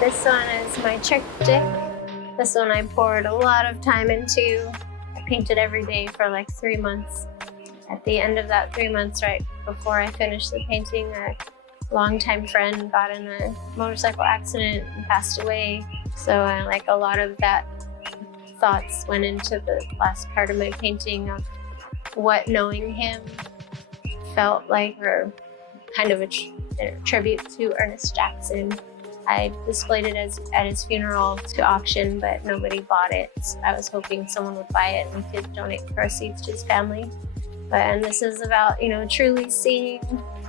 This one is my triptych. This one I poured a lot of time into. I painted every day for like 3 months. At the end of that 3 months, right before I finished the painting, a longtime friend got in a motorcycle accident and passed away. So like a lot of that thoughts went into the last part of my painting of what knowing him felt like, or kind of a tribute to Ernest Jackson. I displayed it at his funeral to auction, but nobody bought it. I was hoping someone would buy it and we could donate proceeds to his family. And this is about, truly seeing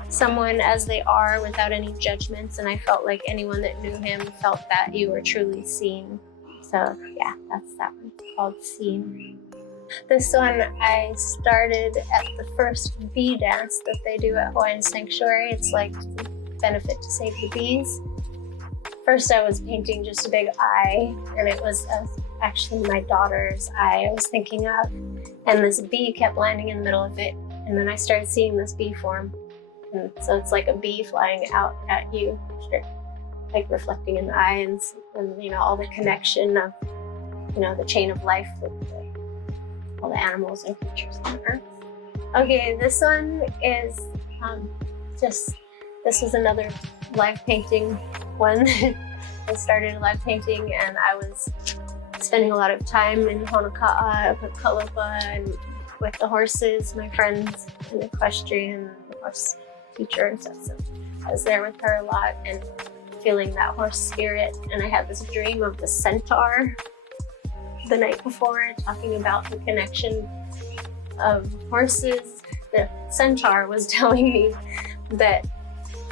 someone as they are without any judgments. And I felt like anyone that knew him felt that you were truly seen. So yeah, that's that one, called Seen. This one I started at the first bee dance that they do at Hawaiian Sanctuary. It's like the benefit to save the bees. First I was painting just a big eye, and it was actually my daughter's eye I was thinking of. And this bee kept landing in the middle of it. And then I started seeing this bee form. And so it's like a bee flying out at you, like reflecting in the eye, and all the connection of, the chain of life with all the animals and creatures on Earth. Okay, this one is this was another live painting one. I started a live painting and I was spending a lot of time in Honaka'a, Kalopa, and with the horses, my friends, an equestrian horse teacher and stuff. So I was there with her a lot and feeling that horse spirit. And I had this dream of the centaur the night before, talking about the connection of horses. The centaur was telling me that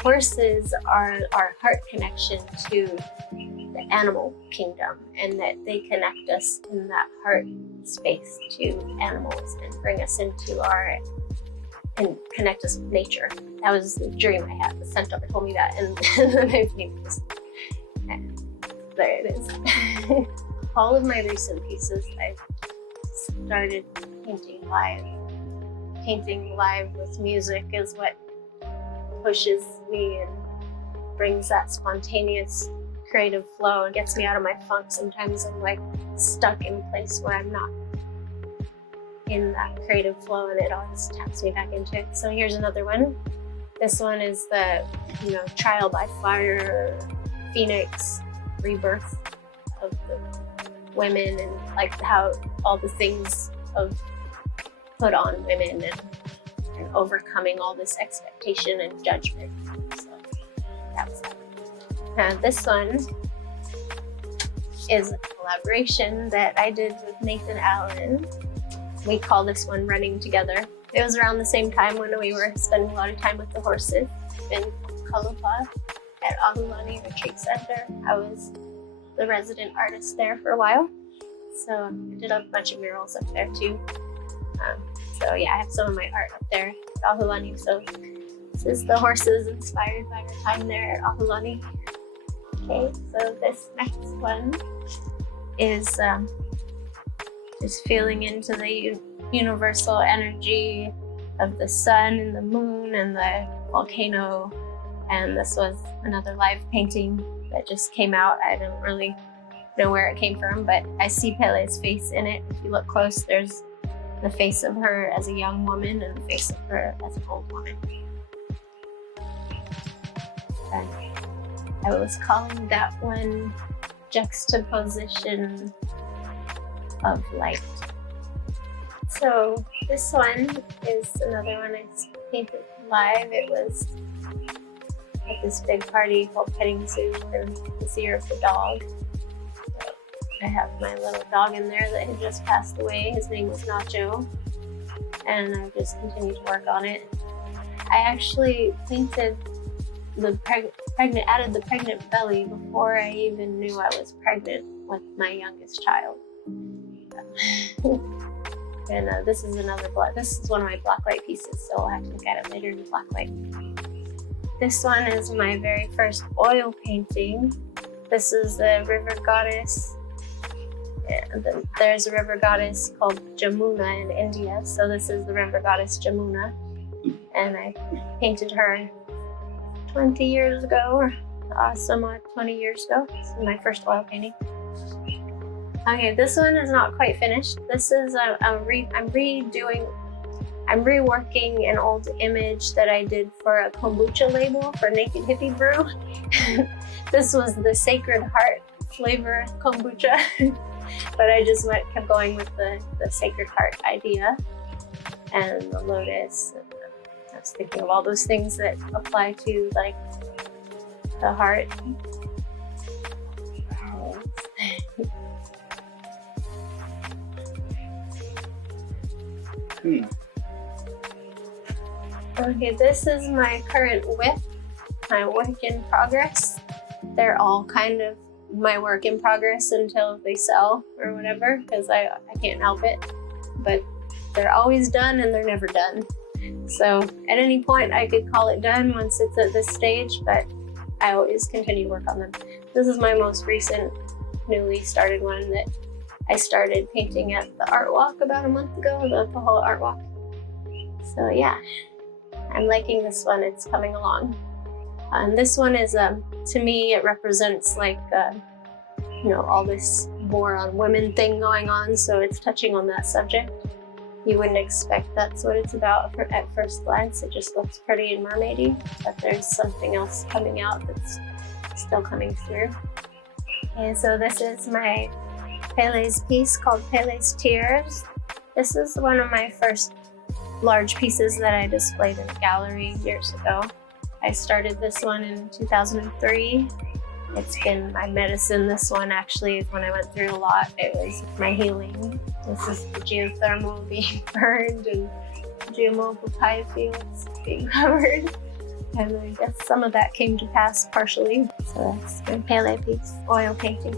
horses are our heart connection to the animal kingdom, and that they connect us in that heart space to animals and bring us into and connect us with nature. That was the dream I had. The centaur told me that, and then I painted this. There it is. All of my recent pieces, I started painting live. Painting live with music is what pushes me and brings that spontaneous creative flow and gets me out of my funk. Sometimes I'm like stuck in a place where I'm not in that creative flow, and it always taps me back into it. So here's another one. This one is the, trial by fire, phoenix, rebirth of the women, and like how all the things of put on women and overcoming all this expectation and judgment. So that was that. This one is a collaboration that I did with Nathan Allen. We call this one Running Together. It was around the same time when we were spending a lot of time with the horses in Kalopa at Ahulani Retreat Center. I was the resident artist there for a while. So I did a bunch of murals up there too. So yeah, I have some of my art up there at Ahulani. So this is the horses inspired by our time there at Ahulani. Okay, so this next one is just feeling into the universal energy of the sun and the moon and the volcano. And this was another live painting that just came out. I don't really know where it came from, but I see Pele's face in it. If you look close, there's the face of her as a young woman and the face of her as an old woman. And I was calling that one Juxtaposition of Light. So this one is another one I painted live. It was at this big party called Petting Zoo for this year of the dog. So I have my little dog in there that had just passed away. His name was Nacho, and I just continued to work on it. I actually painted added the pregnant belly before I even knew I was pregnant with my youngest child. And this is this is one of my blacklight pieces, so I'll have to look at it later in blacklight. This one is my very first oil painting. This is the river goddess. And then there's a river goddess called Jamuna in India. So this is the river goddess Jamuna. And I painted her 20 years ago, somewhat 20 years ago. This is my first oil painting. Okay, this one is not quite finished. This is I'm reworking an old image that I did for a kombucha label for Naked Hippie Brew. This was the Sacred Heart flavor kombucha, but I just kept going with the Sacred Heart idea and the lotus. And I was thinking of all those things that apply to like the heart. Okay, this is my current whip, my work in progress. They're all kind of my work in progress until they sell or whatever, because I can't help it. But they're always done and they're never done. So at any point I could call it done once it's at this stage, but I always continue to work on them. This is my most recent, newly started one that I started painting at the art walk about a month ago, the whole art walk. So yeah, I'm liking this one, it's coming along. And this one is, to me, it represents like, you know, all this war on women thing going on, so it's touching on that subject. You wouldn't expect that's what it's about at first glance. It just looks pretty and mermaidy, but there's something else coming out that's still coming through. And so this is my Pele's piece called Pele's Tears. This is one of my first large pieces that I displayed in a gallery years ago. I started this one in 2003. It's been my medicine. This one actually is when I went through a lot. It was my healing. This is the geothermal being burned and GMO papaya fields being covered. And I guess some of that came to pass partially. So that's my Pele piece, oil painting.